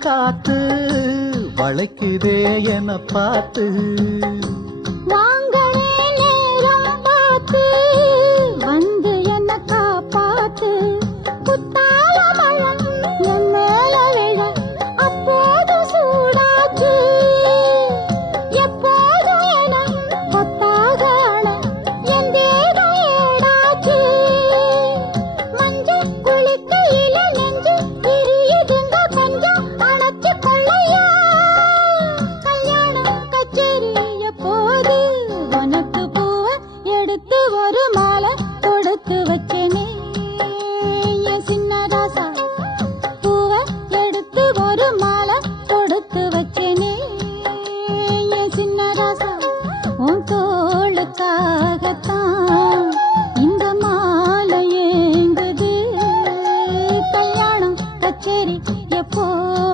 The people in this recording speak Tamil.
காத்து வளைக்குதே என பார்த்து வாங்களே நேரம் பார்த்து வந்து என்ன காப்பாத்து புத்தால மழை என் மேல விழ அப்போது சூடாச்சு எப்போதும் என கொத்தாக அழ என் தேகம் ஏடாச்சு மஞ்சள் குளிக்கையில நெஞ்சு பிரியுதுங்க கொஞ்சம் அணைச்சு கொள்ளையா கல்யாண கச்சேரிய போது உனக்கு பூவ எடுத்து ஒரு மாலை கொடுத்து வச்சேனே என் சின்ன ராசா பூவ எடுத்து ஒரு மாலை